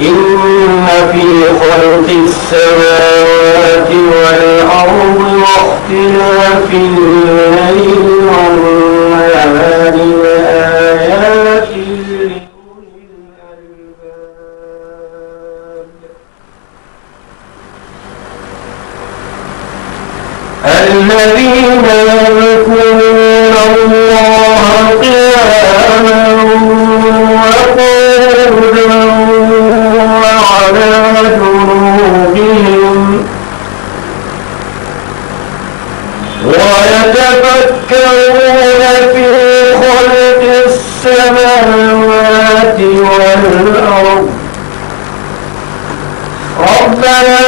إن في خلق السماوات والأرض واختلاف الليل والنهار لآيات لأولي الألباب الذين يذكرون الله قياما وقعودا وعلى جنوبهم ويتفكرون في خلق السماوات والأرض ربنا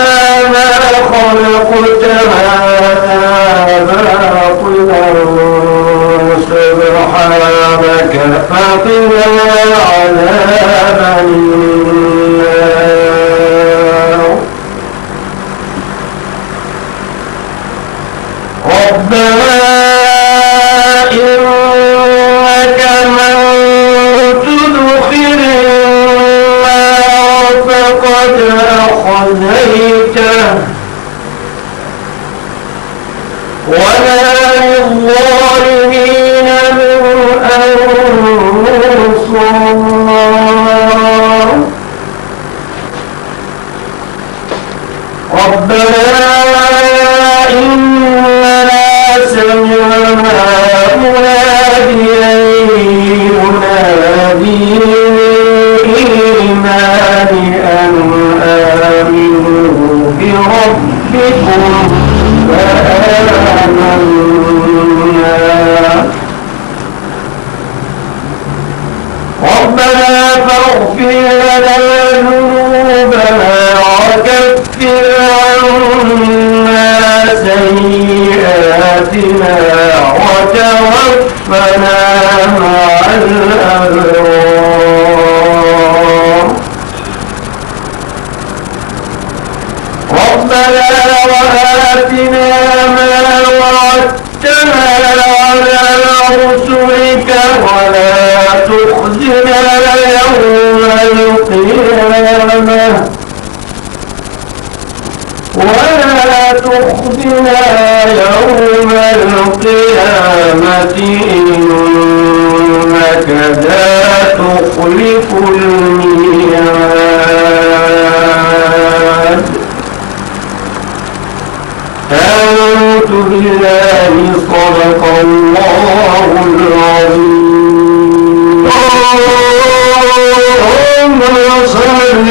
ما خلقت هذا باطلا سبحانك فقنا عذاب النار ربنا إنك من تدخل النار فقد أخزيته وما للظالمين من أنصار ربنا إننا سمعنا مناديا ينادي للإيمان أن آمنوا بربكم فآمنا ربنا فاغفر لنا ذنوبنا وكفر عنا سيئاتنا وتوفنا مع الأبرار ربنا وآتنا ما وعدتنا على رسلك ولا تخزنا يوم القيامة إنك لا تخلف الميعاد آمنت بالله صدق الله العظيم اللهم صل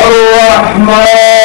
الرحمن